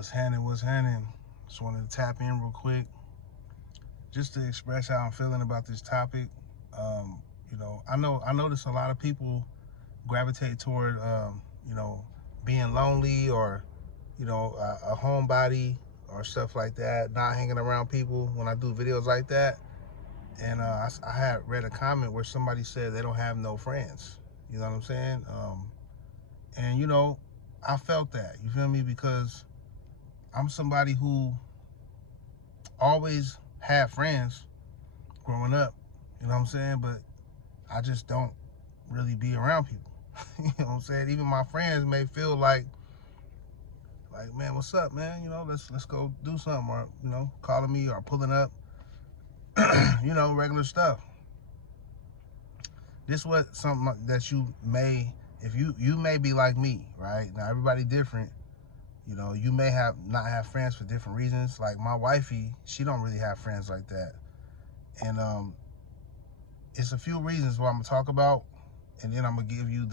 What's happening? What's happening? Just wanted to tap in real quick just to express how I'm feeling about this topic. I notice a lot of people gravitate toward, being lonely or, a homebody or stuff like that, not hanging around people when I do videos like that. And I had read a comment where somebody said they don't have no friends. You know what I'm saying? And I felt that. You feel me? Because I'm somebody who always had friends growing up, you know what I'm saying? But I just don't really be around people. You know what I'm saying? Even my friends may feel like, man, what's up, man? Let's go do something, or calling me or pulling up, regular stuff. This was something that you may, if you may be like me, right? Now everybody different. You may not have friends for different reasons. Like my wifey, she don't really have friends like that. And it's a few reasons what I'm gonna talk about, and then I'm gonna give you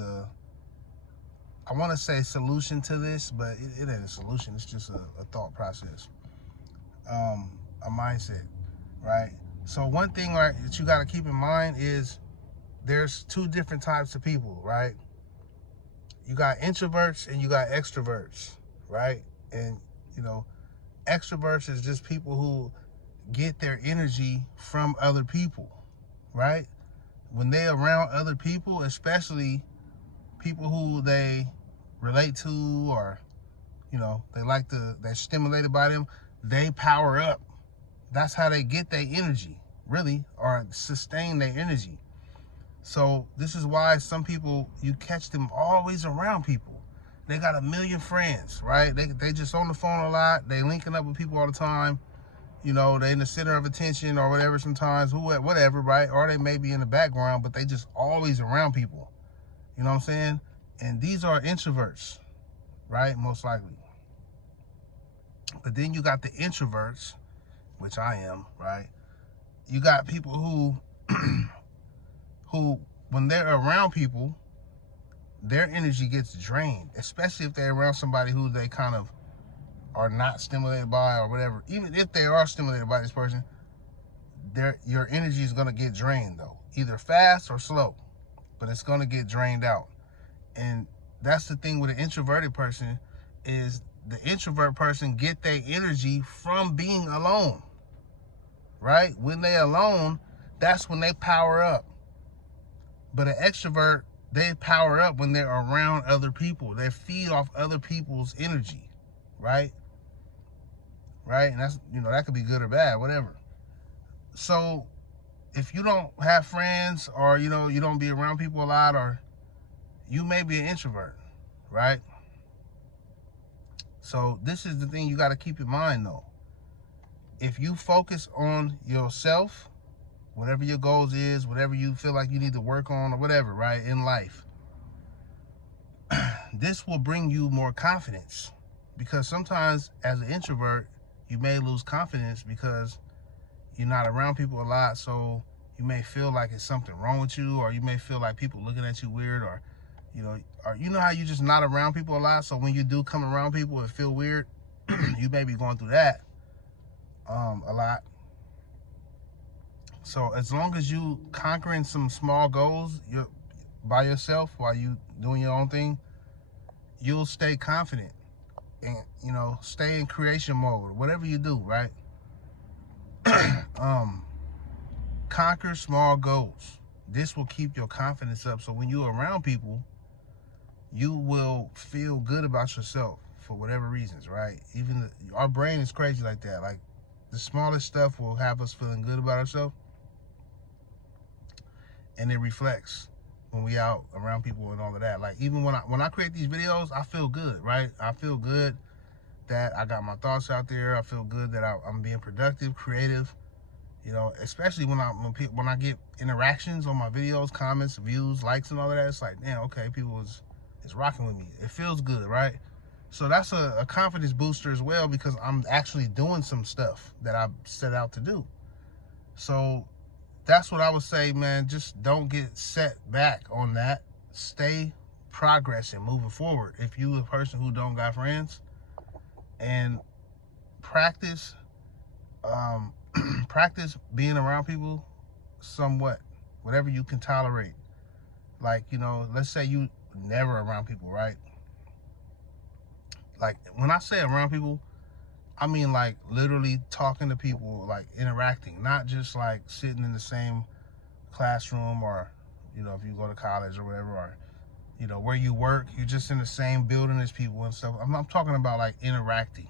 I want to say solution to this, but it ain't a solution. It's just a thought process, a mindset, right? So one thing, right, that you got to keep in mind is there's two different types of people, right? You got introverts and you got extroverts, right? And extroverts is just people who get their energy from other people, right? When they're around other people, especially people who they relate to, or they're stimulated by them, they power up. That's how they get their energy, really, or sustain their energy. So this is why some people, you catch them always around people. They got a million friends, right? They just on the phone a lot. They linking up with people all the time. They in the center of attention or whatever sometimes, whatever, right? Or they may be in the background, but they just always around people. You know what I'm saying? And these are introverts, right? Most likely. But then you got the introverts, which I am, right? You got people who, when they're around people, their energy gets drained, especially if they're around somebody who they kind of are not stimulated by or whatever. Even if they are stimulated by this person, your energy is going to get drained, though, either fast or slow, but it's going to get drained out. And that's the thing with an introverted person, is the introvert person get their energy from being alone, right? When they alone, that's when they power up. But an extrovert, they power up when they're around other people. They feed off other people's energy, right? Right? And that's, that could be good or bad, whatever. So if you don't have friends, or, you don't be around people a lot, or you may be an introvert, right? So this is the thing you got to keep in mind, though. If you focus on yourself, whatever your goals is, whatever you feel like you need to work on or whatever, right, in life, this will bring you more confidence. Because sometimes as an introvert, you may lose confidence because you're not around people a lot. So you may feel like it's something wrong with you, or you may feel like people looking at you weird, or how you just not around people a lot. So when you do come around people, it feel weird. You may be going through that a lot. So as long as you conquering some small goals by yourself while you doing your own thing, you'll stay confident and stay in creation mode, whatever you do, right? Conquer small goals. This will keep your confidence up. So when you're around people, you will feel good about yourself for whatever reasons, right? Even our brain is crazy like that. Like the smallest stuff will have us feeling good about ourselves, and it reflects when we out around people and all of that. Like even when I create these videos, I feel good, right? I feel good that I got my thoughts out there. I feel good that I'm being productive, creative. Especially when I get interactions on my videos, comments, views, likes, and all of that. It's like, damn, okay, people is rocking with me. It feels good, right? So that's a confidence booster as well, because I'm actually doing some stuff that I set out to do. So that's what I would say, man. Just don't get set back on that. Stay progressing, moving forward. If you a person who don't got friends, And practice practice being around people somewhat, whatever you can tolerate. Like, let's say you never around people, right? Like, when I say around people, I mean like literally talking to people, like interacting, not just like sitting in the same classroom, or if you go to college or whatever, or where you work, you're just in the same building as people and stuff. I'm talking about like interacting.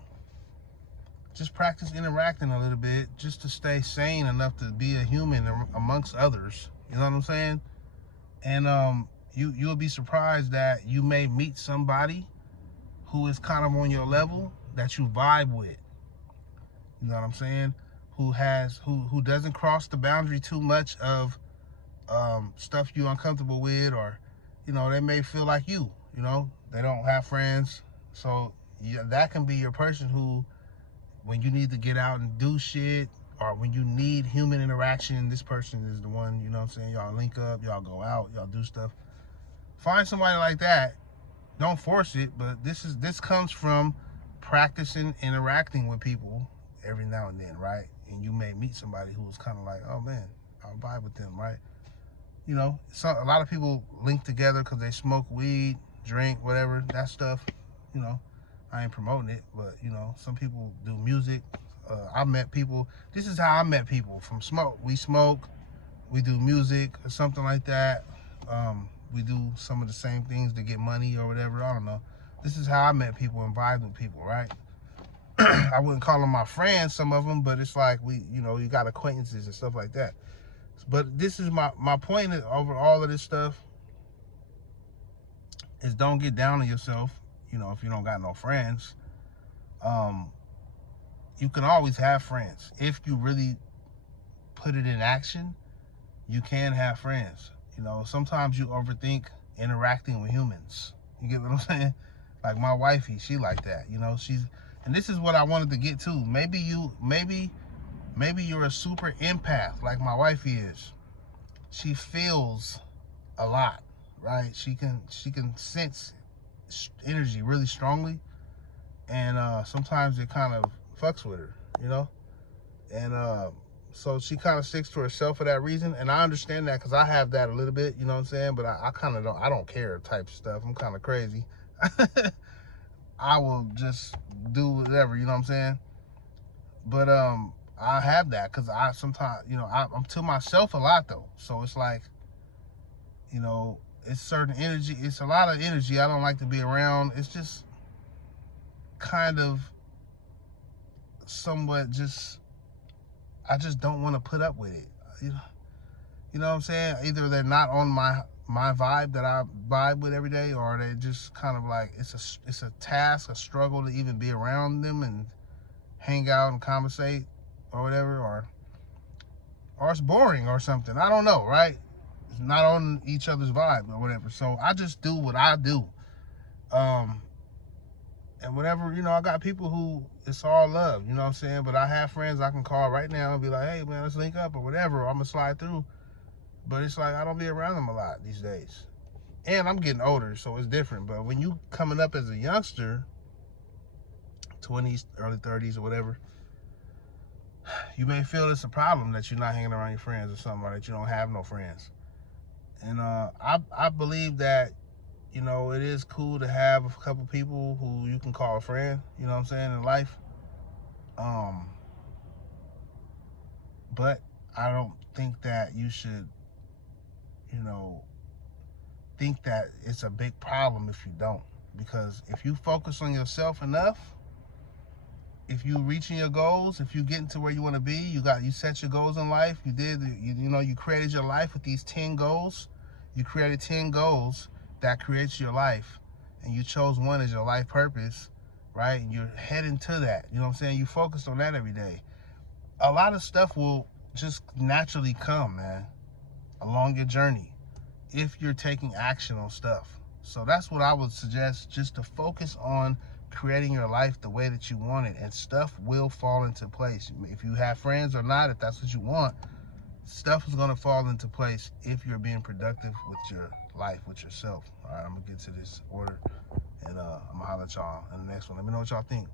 Just practice interacting a little bit, just to stay sane enough to be a human amongst others. You know what I'm saying? And you'll be surprised that you may meet somebody who is kind of on your level, that you vibe with. You know what I'm saying? Who doesn't cross the boundary too much of stuff you're uncomfortable with, or they may feel like you. They don't have friends, so yeah, that can be your person who, when you need to get out and do shit, or when you need human interaction, this person is the one. You know what I'm saying? Y'all link up, y'all go out, y'all do stuff. Find somebody like that. Don't force it, but this comes from practicing interacting with people every now and then, right? And you may meet somebody who's kind of like, oh man, I'll vibe with them, right? So a lot of people link together because they smoke weed, drink, whatever, that stuff. I ain't promoting it, but some people do music. I met people. This is how I met people from smoke. We smoke, we do music or something like that. We do some of the same things to get money or whatever. I don't know. This is how I met people and vibe with people, right? I wouldn't call them my friends, some of them, but it's like you got acquaintances and stuff like that. But this is my point over all of this stuff is, don't get down on yourself. If you don't got no friends, you can always have friends. If you really put it in action, you can have friends. Sometimes you overthink interacting with humans. You get what I'm saying? Like my wifey, she like that. And this is what I wanted to get to. Maybe you're a super empath like my wifey is. She feels a lot, right? She can sense energy really strongly, and sometimes it kind of fucks with her, and so she kind of sticks to herself for that reason. And I understand that, because I have that a little bit, you know what I'm saying? But I kind of don't care type stuff. I'm kind of crazy. I will just do whatever, you know what I'm saying? But I have that because I sometimes, I'm to myself a lot though. So it's like, it's certain energy. It's a lot of energy I don't like to be around. It's just kind of somewhat I just don't want to put up with it. You know what I'm saying? Either they're not on my vibe that I vibe with every day, or they just kind of like, it's a task, a struggle to even be around them and hang out and conversate or whatever, or it's boring or something. I don't know, right? It's not on each other's vibe or whatever. So I just do what I do. And whatever, I got people who it's all love, you know what I'm saying? But I have friends I can call right now and be like, hey man, let's link up or whatever, or I'm gonna slide through. But it's like, I don't be around them a lot these days. And I'm getting older, so it's different. But when you coming up as a youngster, 20s, early 30s or whatever, you may feel it's a problem that you're not hanging around your friends or something, or that you don't have no friends. And I believe that, it is cool to have a couple people who you can call a friend, you know what I'm saying, in life. But I don't think that you should, think that it's a big problem if you don't. Because if you focus on yourself enough, if you reaching your goals, if you getting to where you want to be, you set your goals in life. You created your life with these 10 goals. You created 10 goals that creates your life, and you chose one as your life purpose, right? And you're heading to that. You know what I'm saying? You focused on that every day. A lot of stuff will just naturally come, man, along your journey, if you're taking action on stuff. So that's what I would suggest, just to focus on creating your life the way that you want it, and stuff will fall into place. If you have friends or not, if that's what you want, stuff is going to fall into place if you're being productive with your life, with yourself. All right, I'm going to get to this order, and I'm going to holler at y'all in the next one. Let me know what y'all think.